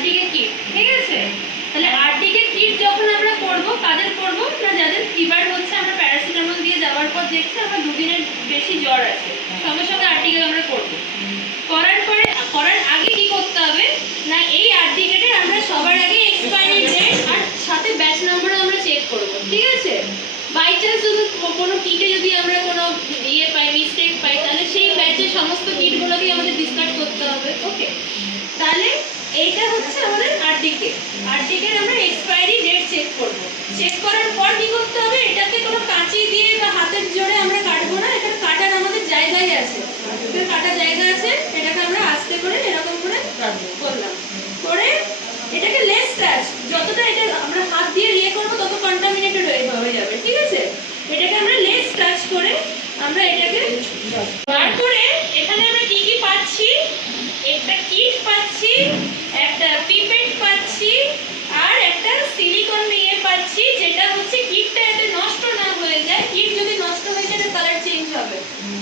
আরটিকে kit, ঠিক আছে? তাহলে আরটিকে কিট যখন আমরা করব, কাদের করব না যাদের ফিভার হচ্ছে, আমরা প্যারাসিটামল দিয়ে যাওয়ার পর দেখছি আমরা দুদিনের বেশি জ্বর আছে, সঙ্গে সঙ্গে আরটিকে আমরা করব। করার আগে কি করতে হবে না, এই আরটিকেটের আমরা সবার আগে এক্সপায়ারি ডেট আর সাথে ব্যাচ নাম্বারও আমরা চেক করব, ঠিক আছে? বাই চান্স যদি কোনো কিটে যদি আমরা কোনো পাই, মিস্টেক পাই, তাহলে সেই ব্যাচের সমস্ত কিটগুলোকে আমাদের ডিসকার্ড করতে হবে। ওকে, তাহলে এইটা হচ্ছে আমাদের আরটিকের আমরা এক্সপায়ারি ডেট চেক করব। চেক করার পর কি করতে হবে, এটাতে কোনো কাঁচি দিয়ে বা হাতের জোরে আমরা কাটবো না, এটা কাটার আমাদের জায়গায় আছে, এটা কাটার জায়গা আছে, এটাকে আমরা আস্তে করে এরকম করে করলাম, করে এটাকে লেস টাচ, যতটা এটা আমরা হাত দিয়ে করবো তত কন্টামিনেটেড হয়ে যাবে, ঠিক আছে? এটাকে আমরা লেস টাচ করে আমরা এটাকে তারপরে এখানে আমরা কি কি পাচ্ছি, একটা কিট পাচ্ছি, একটা পিপেট পাচ্ছি, আর একটা সিলিকন নিয়ে পাচ্ছি, যেটা হচ্ছে কিটটা যাতে নষ্ট না হয়ে যায়। কিট যদি নষ্ট হয়ে যায় কালার চেঞ্জ হবে,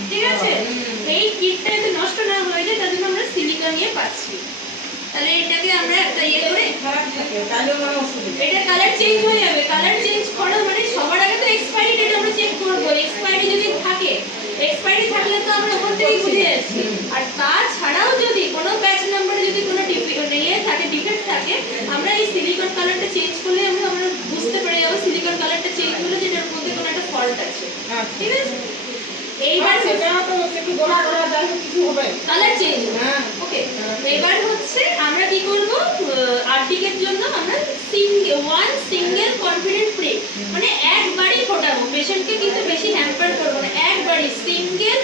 ঠিক আছে? এই কিটটা যাতে নষ্ট না হয়ে যায় তার জন্য আমরা সিলিকন নিয়ে পাচ্ছি। তাহলে এটাকে আমরা একটা করে এটা কালার চেঞ্জ হয়ে যাবে। কালার চেঞ্জ করা মানে সবার আগে তো এক্সপায়ারি ডেট আমরা চেক করব। এক্সপায়ারি যদি থাকে, এক্সপায়ারি থাকলে তো আমরা ওখান থেকেই বুঝে যাচ্ছি। আর তাছাড়াও যদি কোনো ব্যাচ নাম্বারে যদি কোনো ডিফেক্ট থাকে, আমরা এই সিলিকন কালারটা চেঞ্জ করলে আমরা বুঝতে পেরে যাবো সিলিকন কালারটা চেঞ্জ হলে যেটার মধ্যে কোনো একটা ফল্ট আছে, ঠিক আছে? এইবার কালার চেঞ্জ, ওকে। এবার হচ্ছে আমরা কি করব, আরটিকের জন্য আমরা সিঙ্গেল কনফিডেন্ট প্রে, মানে একবারই ফোটাবো, পেশেন্টকে কিন্তু বেশি হ্যাম্পার করব না, একবারই সিঙ্গেল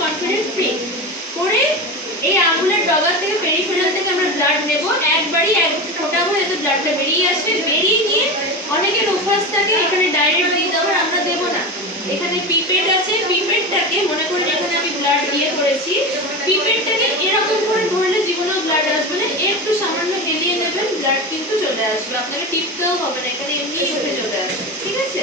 কনফিডেন্ট প্রে করে এই আঙুলের ডগা থেকে পেরিফেরাল থেকে আমরা ব্লাড নেব, একবারই ফোটাবো যাতে ব্লাডটা বেরিয়ে আসে। বেরিয়ে নিয়ে অনেকের অভ্যাস থাকে এখানে ডাইরেক্ট দিয়ে দেওয়ার, আমরা দেবো না। এখানে পিপেট আছে, পিপেটটাকে মনে করেন এখানে আমি ব্লাড দিয়ে করেছি, পিপেটটাকে এরকম করে ধরলে জীবনেও ব্লাড আসবে না, একটু সামান্য হেলিয়ে নেবেন, ব্লাড কিন্তু চলে আসবে, আপনাকে টিপতেও হবে না, এখানে এমনি উঠে চলে আসবে, ঠিক আছে?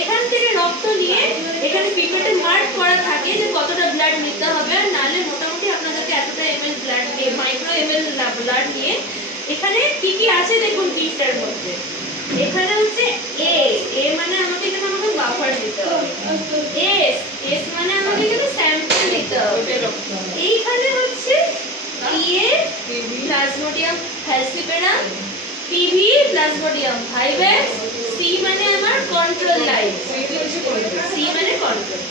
এখান থেকে রক্ত নিয়ে এখানে পিপেটে মার্ক করা থাকে যে কতটা ব্লাড নিতে হবে, আর নালে মোটামুটি আপনাদেরকে এতটা এমএল ব্লাড দিয়ে, মাইক্রো এমএল ব্লাড নিয়ে এখানে কি কি আছে দেখুন কিটটার মধ্যে। এখানে হচ্ছে এ মানে আমাকে বাফার দিতে হবে, এস মানে আমাকে এখানে স্যাম্পল দিতে হবে, এইখানে হচ্ছে PA plasmodium falciparum, PV plasmodium vivax, C মানে আমার কন্ট্রোল লাইট, সি মানে কন্ট্রোল।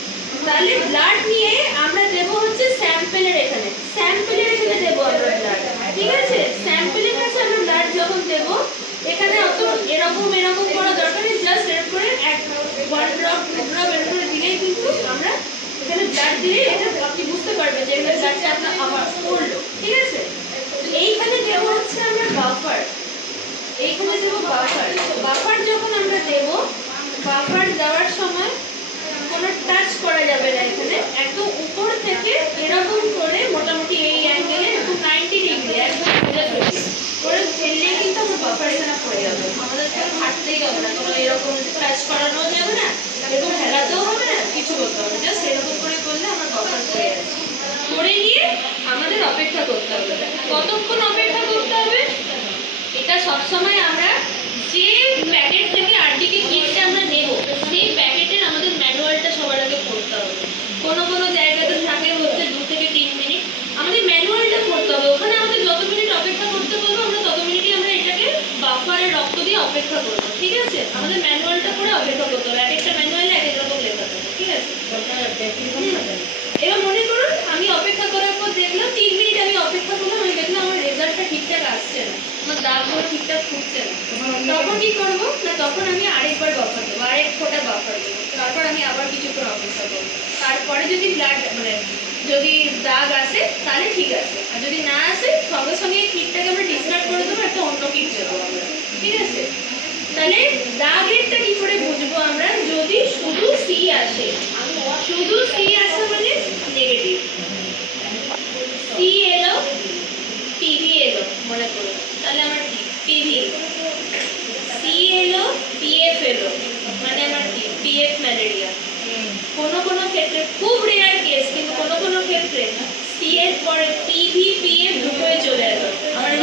তাহলে ব্লাড নিয়ে আমরা দেব হচ্ছে স্যাম্পলের এখানে দেব আমরা ব্লাড, ঠিক আছে? স্যাম্পলের কাছে আমরা ব্লাড যখন দেব, এখানে অত এরকম করা দরকার নেই, জাস্ট এর করে ওয়ান ড্রপ এর করে দিলেই কিন্তু আমরা এখানে ব্লাড দিলে এটা আপনি বুঝতে পারবেন যে এখানে ব্লাডটা আপনার আবার পড়লো, ঠিক আছে? এইখানে দেব হচ্ছে আমরা বাফার, বাফার যখন আমরা দেব, বাফার দেওয়ার সময় কোনো টাচ করা যাবে না, এখানে একদম উপর থেকে এরকম করে মোটামুটি এই অ্যাঙ্গেলে একটু 90 ডিগ্রি একদম করে ফেললে কিন্তু আমরা বাফার এখানে পড়ে যাবে, আমাদের তো হাঁটতেই হবে না, কোনো এরকম টাচ করানো যাবে না, এরকম ফেলাতেও হবে না, কিছু করতে হবে, জাস্ট এরকম করে করলে আমরা বাফার পড়ে যাচ্ছি। করে নিয়ে আমাদের অপেক্ষা করতে হবে। কতক্ষণ অপেক্ষা করতে হবে, এটা সবসময় আমরা যে প্যাকেট থেকে আরটিকে কিটটা আমরা নেব সেই প্যাকেটের আমাদের ম্যানুয়ালটা সবার আগে পড়তে হবে। কোনো জায়গাতে থাকে হচ্ছে 2 থেকে 3 মিনিট, আমাদের ম্যানুয়ালটা পড়তে হবে, ওখানে আমাদের যত মিনিট অপেক্ষা করতে বলবো আমরা তত মিনিটই আমরা এটাকে বাফারে রক্ত দিয়ে অপেক্ষা করবো, ঠিক আছে? আমাদের ম্যানুয়ালটা পড়ে অপেক্ষা করতে হবে, এক একটা ম্যানুয়ালে এক এক রকম লেখা থাকে, ঠিক আছে? এবার মনে করুন আমি অপেক্ষা করার পর দেখলাম 3 মিনিট আমি অপেক্ষা করলাম, আমি দেখলাম আমার রেজাল্টটা ঠিকঠাক আসছে না, আমার দাগগুলো ঠিকঠাক ফুটছে না, তখন কি করবো না, তখন আমি আরেকবার বাফার দেবো, আরেক ফোঁটা বাফার দেবো, তারপর আমি আবার কিছুক্ষণ অপেক্ষা করবো, তারপরে যদি ব্লাড মানে যদি দাগ আসে তাহলে ঠিক আছে, আর যদি না আসে সঙ্গে সঙ্গে কিটটাকে আমরা ডিসকার্ড করে দেবো, একটা অন্য কিট দেবো আমরা, ঠিক আছে? তাহলে দাগেরটা কি করে বুঝবো আমরা, যদি শুধু সি আসে, মানে নেগেটিভ, সি এলো পিভি এলো মনে করো, তাহলে আমার কি পিভি, সি এলো পিএফ এলো মানে আমার কি পিএফ ম্যালেরিয়া। কোনো ক্ষেত্রে খুব রেয়ার কেস, কিন্তু কোনো ক্ষেত্রে সি এর পরে পিভি পিএফ দুটোই চলে এলো, আমার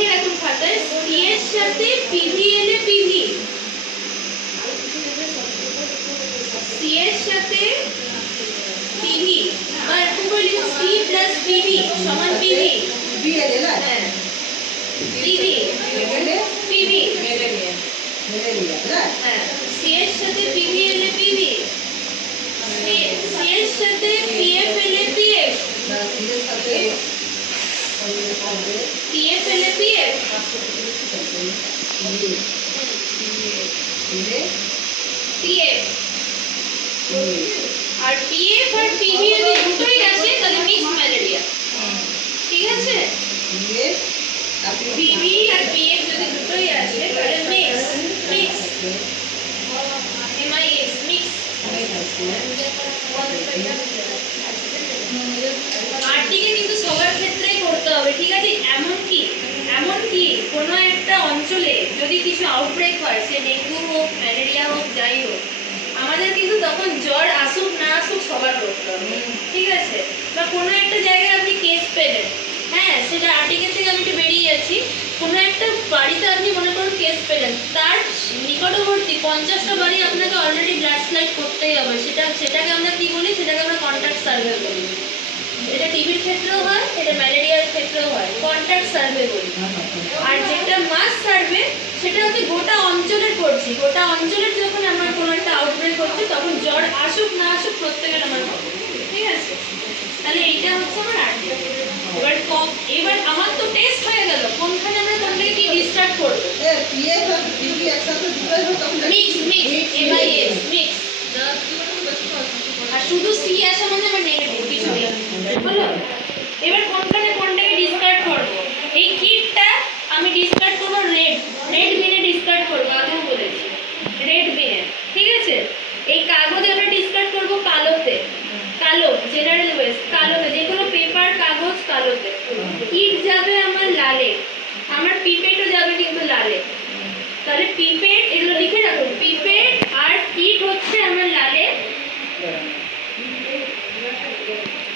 লিখে রাখুন খাতায়, সি এর সাথে পিভি এলে পিভি, সি এর সাথে পিভি, বা এরকম করে লিখুন সি প্লাস পিভি সমান পিভি। হ্যাঁ পিভি পিভি, হ্যাঁ সি এর সাথে পিভি এলে পিভি, সি এর সাথে পিএফ এলে পিএফ, পিএফ এলে পিএফ, পিএফ, আর পিএফ আর পিভি যদি দুটোই আসে তাহলে মিক্স ম্যালেরিয়া। ঠিক আছে, পিভি আর পিএফ যদি দুটোই আসে তাহলে মিক্স, মিক্স এমআইএস মিক্স। আরটিকে কিন্তু সবার ক্ষেত্রেই করতে হবে, ঠিক আছে? এমনকি কোনো একটা অঞ্চলে যদি কিছু আউটব্রেক হয়, সে ডেঙ্গু হোক, ম্যালেরিয়া হোক, যাই হোক, আমাদের কিন্তু তখন জ্বর আসুক না আসুক সবার করতে হবে, ঠিক আছে? বা কোনো একটা জায়গায় আপনি কেস পেলেন, হ্যাঁ সেটা আর্টিকেল থেকে আমি একটু বেরিয়ে যাচ্ছি, কোনো একটা বাড়িতে আপনি মনে করুন কেস পেলেন, তার নিকটবর্তী 50টা বাড়ি আপনাকে অলরেডি ব্লাড স্লাইড করতেই হবে। সেটাকে আমরা কি বলি? সেটাকে আমরা কন্ট্যাক্ট সার্ভে বলি। এটা টিবির ক্ষেত্রেও হয়, এটা ম্যালেরিয়ার ক্ষেত্রেও হয়, কন্ট্যাক্ট সার্ভে বলি। আর যেটা মাস সার্ভে সেটা হচ্ছে গোটা অঞ্চলের করছি, গোটা অঞ্চলের যখন আমার কোনো একটা আউটব্রেক হচ্ছে তখন জ্বর আসুক না আসুক প্রত্যেকের আমার হবে, ঠিক আছে? তাহলে এইটা হচ্ছে আমার আর্টিকেল। এবার আমার তো টেস্ট হয়ে গেল, কোনখানে আমরা কোনটাকে কি ডিসকার্ড করব? মিক্স মিক্স এমআইএস মিক্স, আর শুধু সি আসা মানে আমার নেগেটিভ, কিছু নেই হলো। এবার কোনটাকে ডিসকার্ড করব? এই কিটটা আমি ডিসকার্ড করব রেড বিনে ডিসকার্ড করব, আগেও বলেছি রেড বিনে, ঠিক আছে? এই কাগজ আমরা ডিসকার্ড করব কালোতে, কালো জেনারেল ওয়েস্ট কালোতে, যে কোনো পেপার কাগজ কালোতে। কিট যাবে আমার লালে, আমার পিপেটও যাবে কিন্তু লালে। তাহলে পিপেট, এগুলো লিখে রাখুন, পিপেট আর কিট হচ্ছে আমার লালে,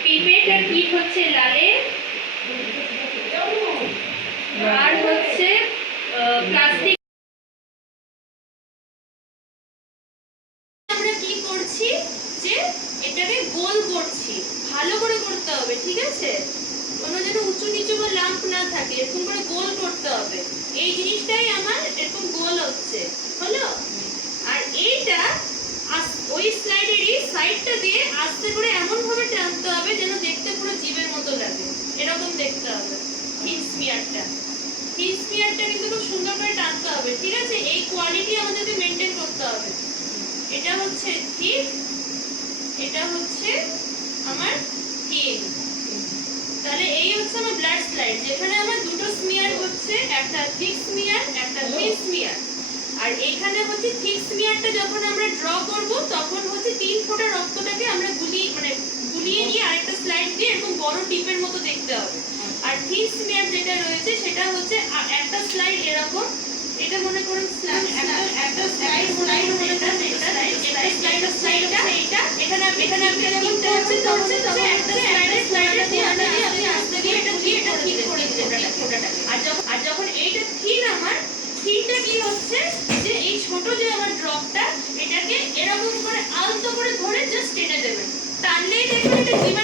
পিপেট আর কিট হচ্ছে লালে, আর হচ্ছে প্লাস্টিক। আমরা কি করছি যে এটাকে গোল করছি, ভালো করে করতে হবে, ঠিক আছে? কোনো যেন উঁচু নিচু বা লাম্প না থাকে, এরকম করে গোল করতে হবে। এই জিনিসটাই আমার এরকম গোল হচ্ছে, হলো? আর এইটা ওই স্লাইডেরই সাইডটা দিয়ে আস্তে করে এমন ভাবে টানতে হবে যেন দেখতে পুরো জীবের মতো লাগে, এরকম দেখতে হবে। থিন স্মিয়ারটা কিন্তু খুব সুন্দর করে টানতে হবে, ঠিক আছে? এই কোয়ালিটি আমাদেরকে মেনটেন করতে হবে। এটা হচ্ছে থিন, এটা হচ্ছে আমার থিন। তাহলে এই হচ্ছে আমার ব্লাড স্লাইড, যেখানে আমার দুটো স্মিয়ার হচ্ছে, একটা থিক স্মিয়ার, একটা থিন স্মিয়ার। আর এখানে হচ্ছে থিক স্মিয়ারটা যখন আমরা ড্র করব তখন হচ্ছে 3 ফোঁটা রক্তটাকে আমরা গুলিয়ে নিয়ে আরেকটা স্লাইড দিয়ে এরকম বড় টিপের মতো দেখতে হবে। আর থিন স্মিয়ার যেটা রয়েছে সেটা হচ্ছে একটা স্লাইড এরকম, এটা মনে করুন একটা স্লাইড মনে করুন, এটা স্লাইডটা এইটা এখানে আপনি লিখতে হচ্ছে তো হচ্ছে একটা স্লাইডে দিয়ে আপনি আস্তে দিয়ে এটা ঠিক করে দিবেন ফোঁটাটাকে। আর যখন এইটা থিন, আমার থিনটা কি হচ্ছে যে এই ছোট যে আমার ড্রপটা, এটাকে এরকম করে আলতো করে ধরে জাস্ট টেনে দেবেন, টানলেই দেখবেন এটা জীবন